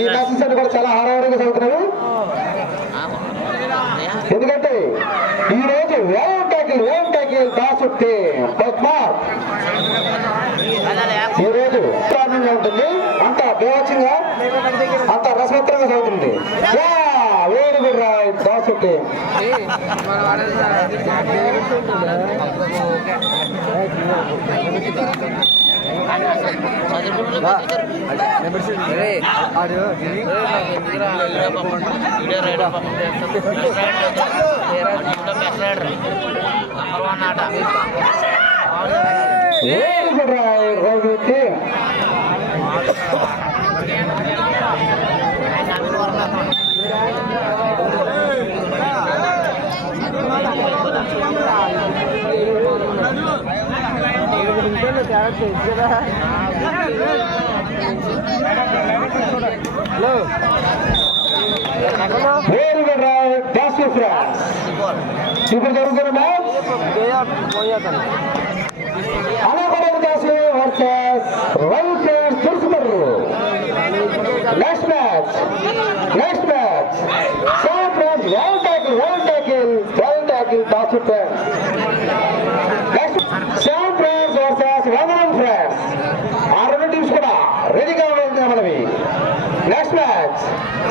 ఈ మ్యాచెస్ అన్ని కూడా చాలా హారహారంగా సాగుతున్నాయి. ఎందుకంటే ఈ రోజు వేవ్ ట్యాకిల్ దాసుట్టి ఈ రోజు ప్రారంభంగా ఉంటుంది. అంత బేవచ్యంగా అంత రసవత్తరంగా సాగుతుంది. వేడి గుడ్ రాయ్ దాసుట్టి. వేడి good raid Rohit. Very good raid Dasu friends. ఇప్పుడు జరుగుతున్న మ్యాచ్ అనకొండ Dasu versus Ravi friends Tulasimarru. Next match Shyam friends well tackle Dasu friends. Next Shyam friends versus Vandanam friends. ఆ రెండు టీమ్స్ కూడా రెడీగా ఉంటుంది మనవి. Next match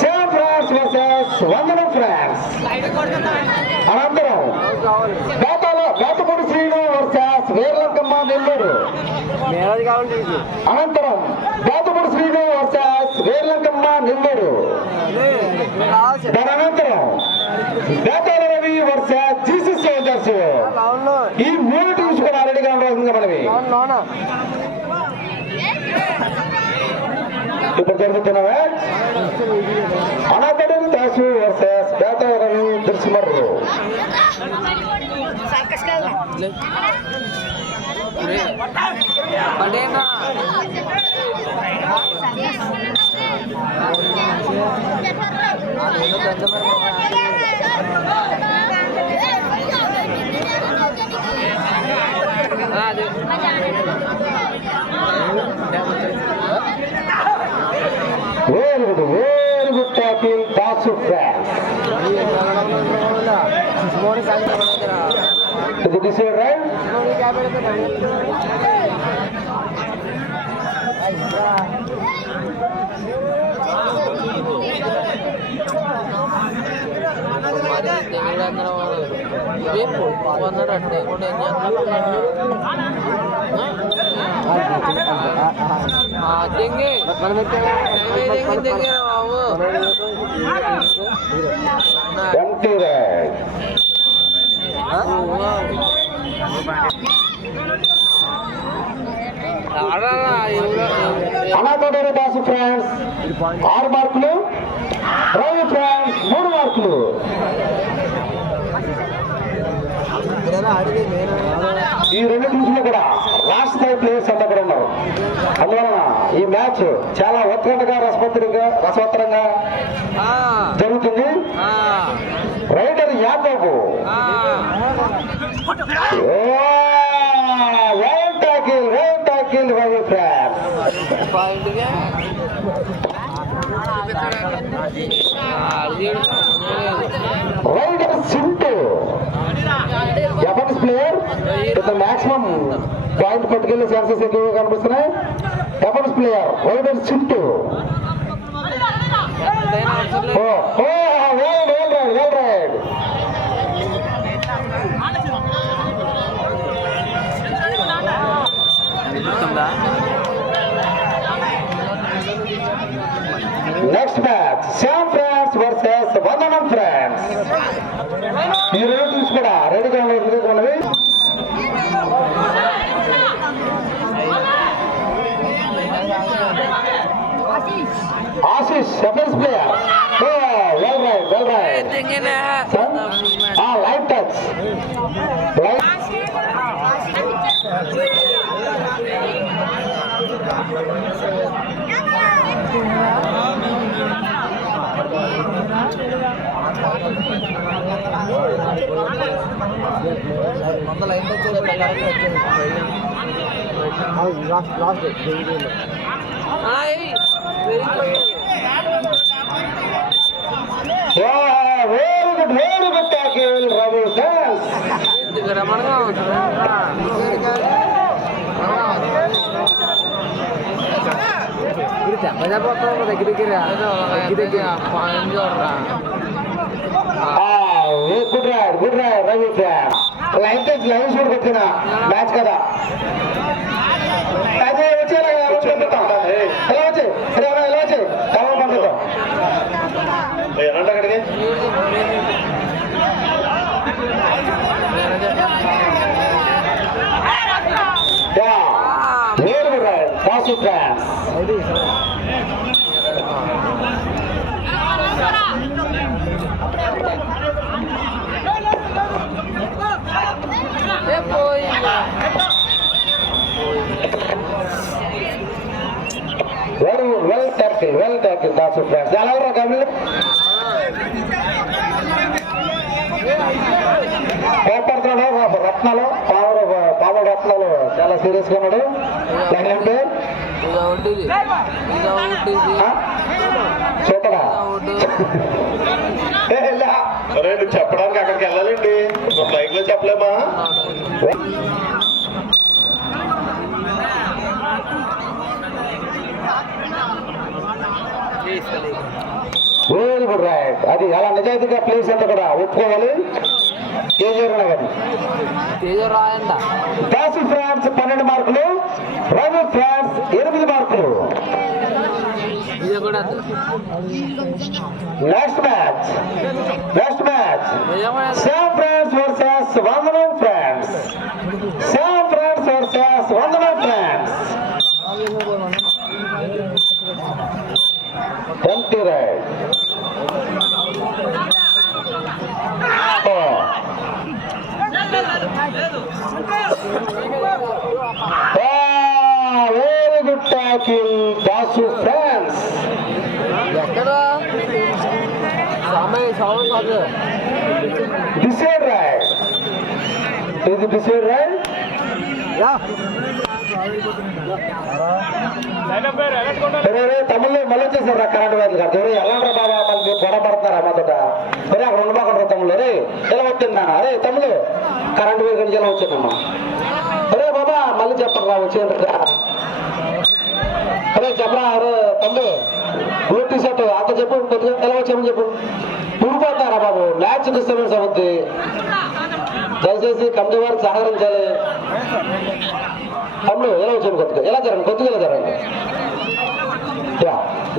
Shyam friends versus Vandanam friends. అనంతరం బేతపూడి శ్రీను వర్సెస్ వీరలంకమ్మ నెల్లూరు. అనంతరం బేతపూడి శ్రీను వర్సెస్ వీరలంకమ్మ నెల్లూరు. తదనంతరం Betala Ravi versus GC soldiers. ఈ మూడు టీమ్స్ కూడా రెడీగా ఉంటుంది మనవి. ఇప్పుడు జరుగుతున్న మ్యాచ్ అనకొండ దాసు వర్సెస్ బేతాల రవి తులసిమర్రు. Very good tackle, Dasu France. Did you see it right? అనకొండ దాసు ఫ్రాన్స్ 6 మార్కులు, రవి ఫ్రాన్స్ 3 మార్కులు. ఈ రెండు టీమ్స్ కూడా లాస్ట్ స్థాయి ప్లేయర్స్ అంతా కూడా ఉన్నారు. అందువలన ఈ మ్యాచ్ చాలా ఉత్కంఠగా రసవత్తరంగా జరుగుతుంది. Raider Yadav well tackle Ravi friends. Raider Sintu Japanese player maximum point పట్టుకెళ్ళే ఛాన్సెస్ ఎక్కువగా కనిపిస్తున్నాయి. Japanese player raider Sintu. Well raid. Next match Sam friends versus Vandanam friends. ఈ రెండు టీమ్స్ కూడా రెడీగా ఉన్నవి. Ashish second player. Well raid. Light touch. Last very good tackle, Ravi Fans. Good ride, Ravi Fans. Line shoot కొట్టిన మ్యాచ్ కదా అదే వచ్చేలా ఎలా వచ్చే ఎలా వచ్చే కావాలి పంపిద్దాం అక్కడికి very good ride, Ravi Fans. Well tackled, Dasu Fans. Jalawara Kamil. రత్నాలు పావుల రత్నాలు చాలా సీరియస్ గా ఉన్నాడు. చూడరా చెప్పడానికి అక్కడికి వెళ్ళాలండి, బైక్ లో చెప్పలేమా? Very good right. అది అలా నిజాయితీగా ప్లేస్ అంతా కూడా ఒప్పుకోవాలి. దాసు ఫ్రాన్స్ 12 మార్కులు, రవి ఫ్రాన్స్ 8 మార్కులు. Next match Sam friends versus Vandanam friends. Sam friends versus Vandanam friends. 20 raid. Very good tackle Dasu friends. Decide raid. ఇది డిసైడ్ రైట్. తమ్ముళ్ళు మళ్ళీ వచ్చేసారు కరెంట్ వైర్లు కాదు. ఎలాంటి బాబా మళ్ళీ గొడవ పడుతున్నారా మాతోట? అరే అక్కడ ఉండబాకుండా తమ్ముళ్ళు, అరే ఎలా వచ్చిందా? అరే తమ్ముళ్ళు కరెంట్ వైర్ నుంచి ఎలా వచ్చిందమ్మా? అరే బాబా మళ్ళీ చెప్పండి రా వచ్చేయండి. అరే చెప్పరా, అరే తమ్ముడు బ్లూ టీ షర్ట్ అంత చెప్పు, ఎలా వచ్చామని చెప్పు. ఊడిపోతారా బాబు, మ్యాచ్ డిస్టర్బెన్స్ అవుద్ది. దయచేసి కమిటీ వారికి సహకరించాలి. తమ్ముడు ఎలా వచ్చాము కొద్దిగా ఎలా జరగండి, కొద్దిగా ఎలా జరగండి.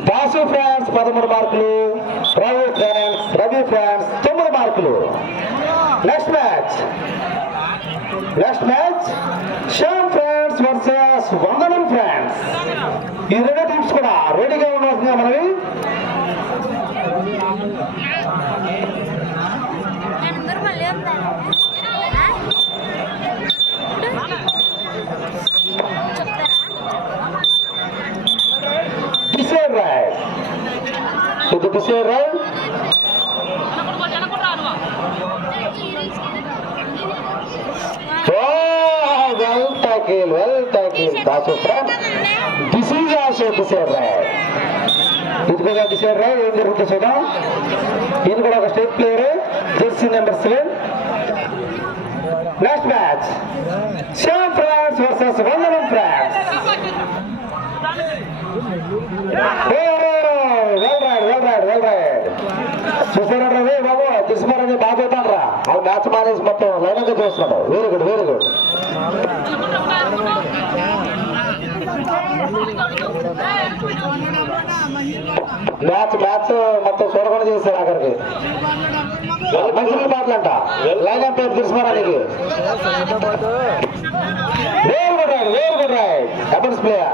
దాసు ఫ్రాన్స్ 13 మార్కులు, రవి ఫ్రాన్స్ 9 మార్కులు. Next match Shyam friends versus Vandanam friends. ఈ 2 టీమ్స్ కూడా రెడీగా ఉండాల్సిందిగా మనవి. Decide raid. ఇది decide raid. well tackled Dasu France. This is also decide raid. ఇది కూడా డిసైడ్ రైట్. ఏం జరుగుతుందో చూద్దాం. ఈయన కూడా ఒక state player, jersey number 7. Next match Shyam friends versus Vandanam friends. Well raid. చూసారా బాబు, తీసుకున్నారని బాగా అవుతాను రా. ఆ మ్యాచ్ మానేసి మొత్తం లైన్గా చూస్తున్నాడు. Very good. మ్యాచ్ మొత్తం చూడకుండా చేశారు అక్కడికి. మంచి పాటలంట లైన్ పేరు తీసుకున్నారానికి. Very good raid. Doubles player.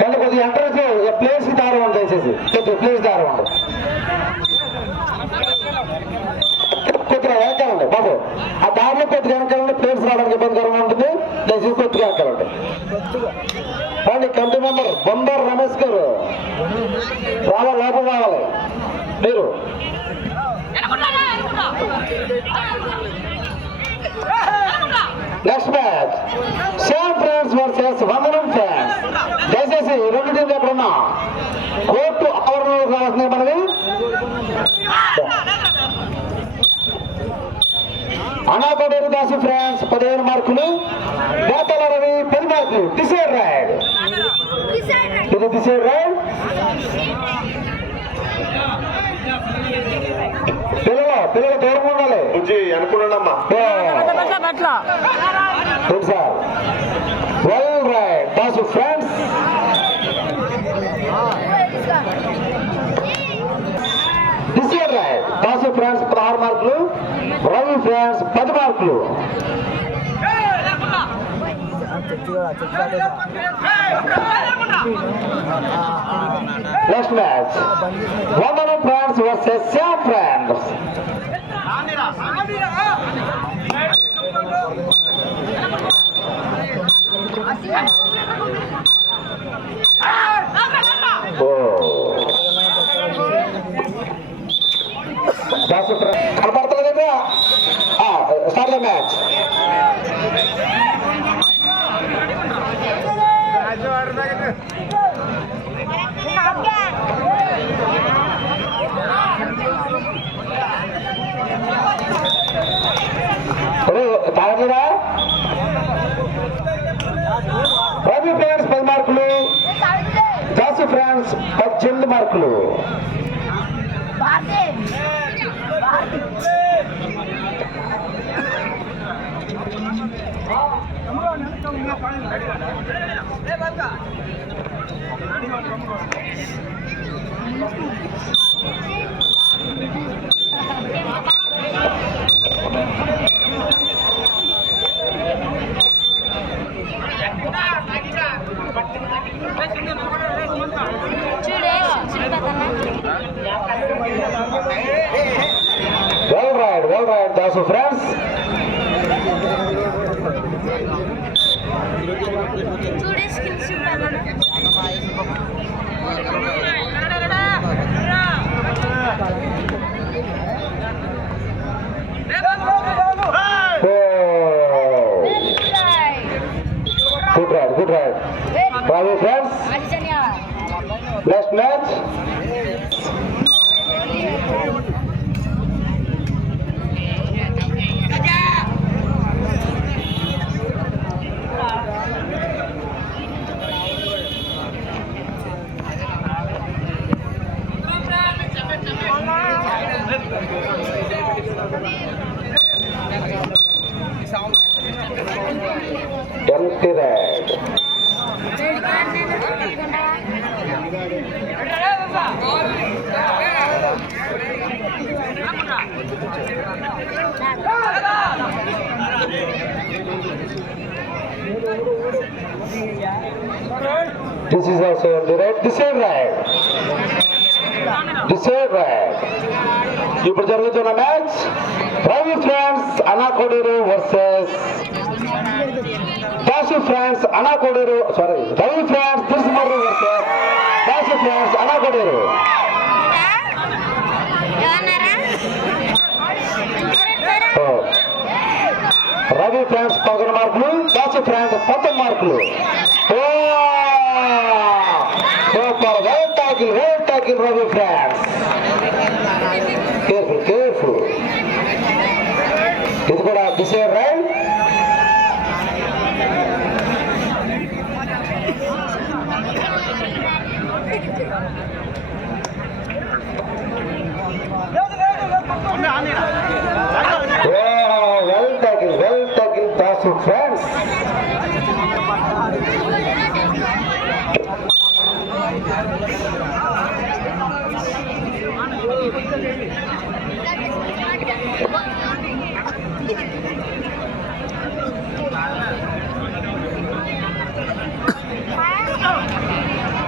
కానీ కొద్దిగా ఎంట్రెన్స్ ప్లేస్ దారం ఉంది, దయచేసి ప్లేస్ దారం ఉంది. కొద్దిగా వెనకాలండి బాబు, ఆ దారిలో కొద్దిగా వెనకాలండి. ప్లేస్ రావడానికి ఇబ్బందికరంగా ఉంటుంది. దయచేసి కొద్దిగా వెనకాలండి. రండి కమిటీ మెంబర్ బొందర్ రమేష్ గారు రావాలి, లోపల రావాలి మీరు. Next match Shyam friends versus Vandanam friends. దయచేసి రెండు టీంలు ఎక్కడ ఉన్నా కోర్టు ఆవరణలో రావాల్సింది మనవి. అనాకోడేరు దాసు ఫ్రాన్స్ 15 మార్కులు, బేతల రవి 10 మార్కులు. డిసైడ్ రైడ్, ఇది డిసైడ్ రైడ్. పిల్లలు దూరం ఉండాలి అనుకున్నానమ్మా. Sir well raid Dasu friends. Decide raid Dasu friends 16 మార్కులు, రవి ఫ్రాన్స్ 10 మార్కులు. Next match Vandanam friends versus Shyam friends. కనపడతలేదు కదా. Start the match. తాగలేదా? రవి ఫ్రాన్స్ 10 మార్కులు, దాసు ఫ్రాన్స్ 18 మార్కులు. Well right, Dasu France. Good ride. Bravo France. Last match. Empty red. This is also empty red. Decide red. Decide red. ఇప్పుడు జరుగుతున్న match Ravi friends Anakoderu versus Dasu friends Anakoderu. Sorry, Ravi friends Tirumarru versus Dasu friends Anakoderu. Ravi friends 11 మార్కులు, Dasu friends 19 మార్కులు. Super, well tackle Ravi friends. Careful. ఇది కూడా decide raid. Well tackle Dasu friends.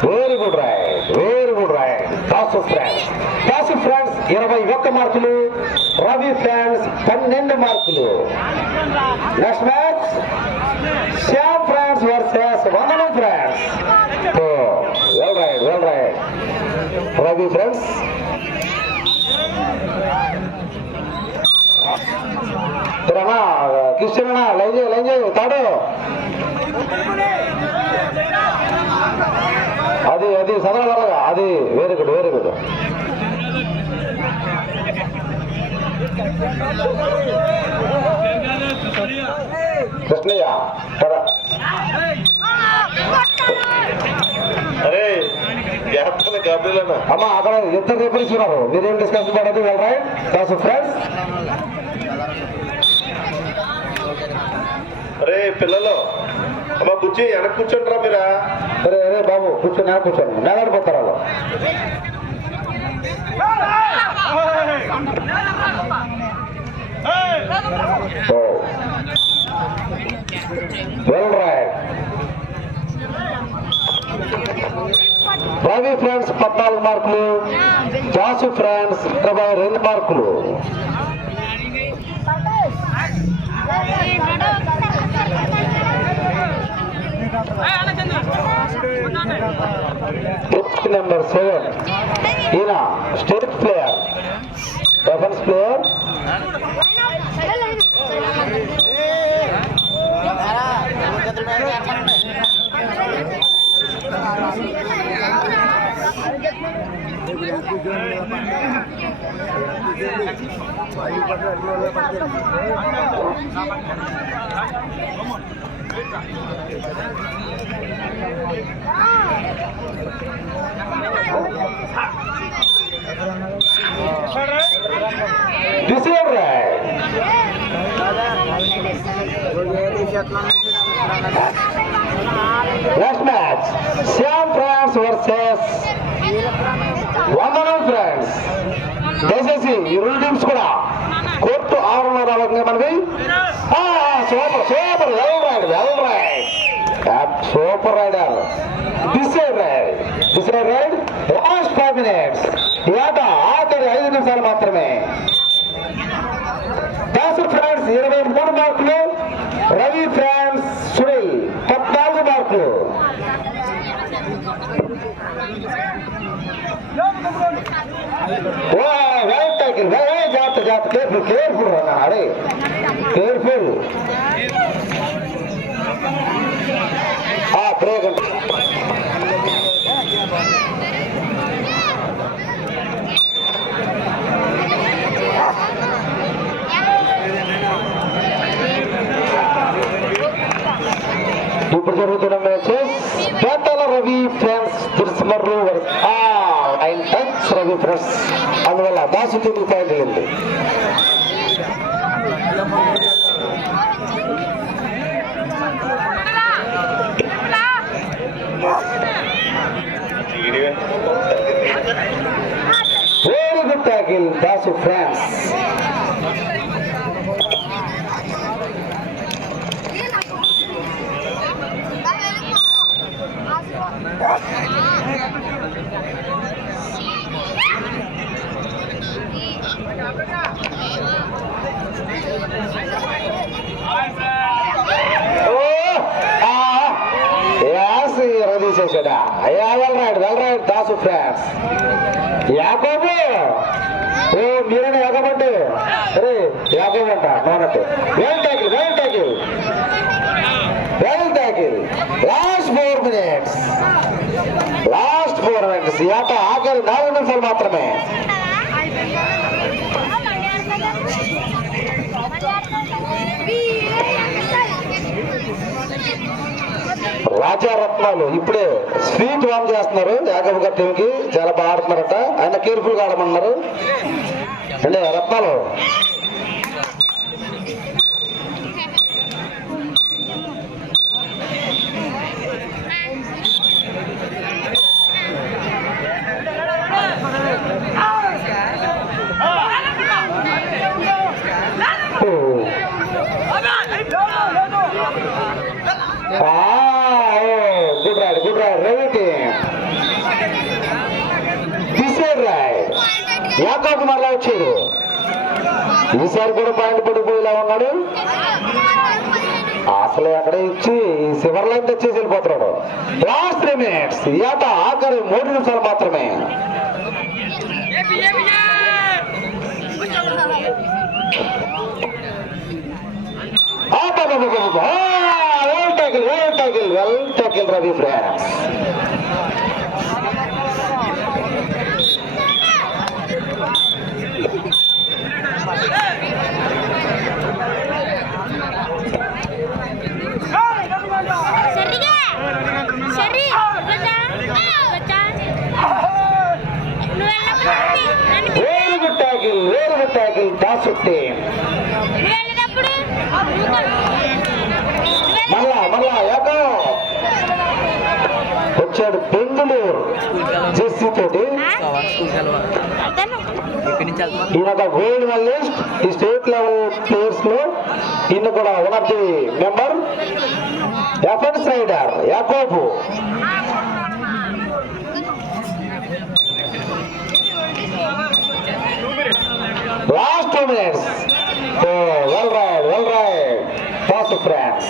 Very good raid Dasu friends. 21 మార్కులు, Ravi friends 12 మార్కులు. Next match Shyam friends versus Vandanam friends. Ravi friends. అన్నా కిషన్ అన్న లైన్ చేయి తాడు. అది సదరగా అది వెరీ గుడ్. కృష్ణయ్య కదా అరే అమ్మా అక్కడ ఇద్దరు రిఫరెన్స్ ఉన్నారు. మీరేం డిస్కషన్ పడదు వెళ్ళరా దాసు ఫ్రెండ్స్. అరే పిల్లలు అమ్మా బుజ్జి వెనక్కి కూర్చోండి రా మీరా. అరే బాబు కూర్చొని నేలాడిపోతారు వాళ్ళు. Well right. రవి ఫ్రెండ్స్ 14 మార్కులు, జాసు ఫ్రెండ్స్ 22 మార్కులు. నెంబర్ 7 ఈయన state player, defence player. This is right. Next match, Siam France versus Vandanam France. దయచేసి ఈ రెండు టీమ్స్ కూడా కోర్టు ఆవరణలో రావాలంటే మనకి super well raid super raider. Decide raid last 5 minutes. ఈ ఆట ఆఖరి 5 నిమిషాలు మాత్రమే. దాసు ఫ్రాన్స్ 23 మార్కులు, రవి ఫ్రాన్స్ సునీల్ 14 మార్కులు. వెల్ టైకిల్ జాగ్రత్త కేర్ఫుల్ అన్నాడు. కేర్ఫుల్ బ్రేక్ అంటే ఇప్పుడు జరుగుతున్న మ్యాచెస్ పేటల Ravi friends Tirumarru 9 touch Ravi friends. అందువల్ల దాసు టీంకి పాయింట్ వెళ్ళింది. Very good tackle Dasu friends. తీసేసాడా అయ్యా. Well raid Dasu friends. Yakob మీరైనా యాకోబండి అరే యాకోబంట నోనట్టు. Well tackle last 4 minutes. ఈ ఆట ఆఖరి 4 నిమిషాలు మాత్రమే. రాజారత్నాలు ఇప్పుడే స్వీట్ వామ్ చేస్తున్నారు. యాకబ్ గారి టీంకి చాలా బాగా ఆడుతున్నారట. ఆయన కేర్ఫుల్ గా ఆడమన్నారు అంటే రత్నాలు. Good raid Ravi team. Decide raid Yakob మళ్ళా వచ్చాడు. ఈసారి కూడా పాయింట్ పడిపోయేలా ఉన్నాడు. అసలు ఎక్కడ ఇచ్చి సివర్ లైన్ తెచ్చేసి వెళ్ళిపోతున్నాడు. లాస్ట్ 3 minutes. ఈ ఆట ఆఖరి 3 నిమిషాలు మాత్రమే. well tackle Ravi friends. Very good tackle, pass it team. మళ్ళా యాకో వచ్చాడు బెంగళూరు జెర్సీ తోటి. ఈయన వరల్డ్ మెడలిస్ట్ ఈ స్టేట్ లెవెల్ ప్లేయర్స్ లో ఈయన కూడా one of the member. Offence raider Yakob. Last 2 minutes. Well raid pass friends.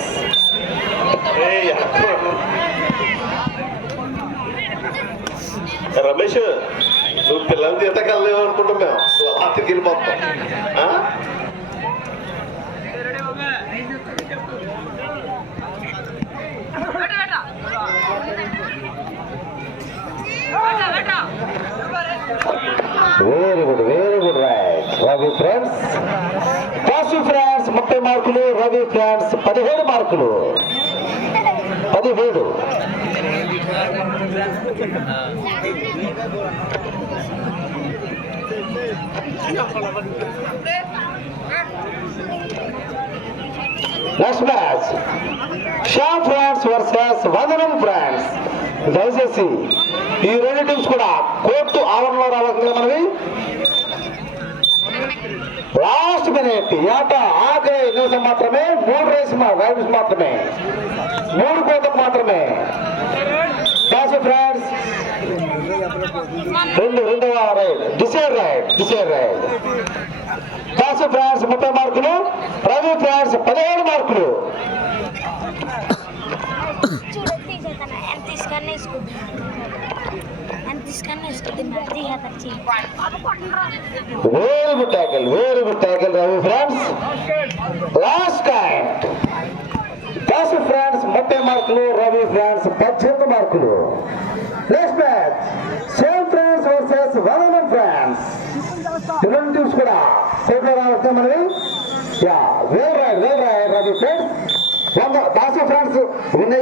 Ramesh, నువ్వు పిల్లల్ని తీతకెళ్ళలేవు అనుకుంటాం మేము. అతికి వెళ్ళిపోతాం. Very good raid Ravi friends. Pass friends 30 మార్కులు, రవి ఫ్రాన్స్ 17 మార్కులు. 17. Next match Shyam friends versus Vandanam friends. దయచేసి ఈ రెండు టీమ్స్ కూడా కోర్టు ఆవరణలో రావాల్సిందిగా మనవి. లాస్ట్ మినిట్ ఆట ఆఖరి నిమిషం మాత్రమే. 3 రైడ్స్ మాత్రమే, 3 కోతకు మాత్రమే. పాస్ ఫ్రాన్స్ రెండవ raid decide raid. Pass friends 30 మార్కులు, రవి ఫ్రాన్స్ 17 మార్కులు. Very good tackle Ravi France. Last time pass friends 30 మార్కులు, రవి ఫ్రాన్స్ 18 మార్కులు. Next match Shyam friends versus Vandanam friends. రెండు టీమ్స్ కూడా కోర్టులో రావస్తే మనవి. Well raid Ravi friends. Pass friends win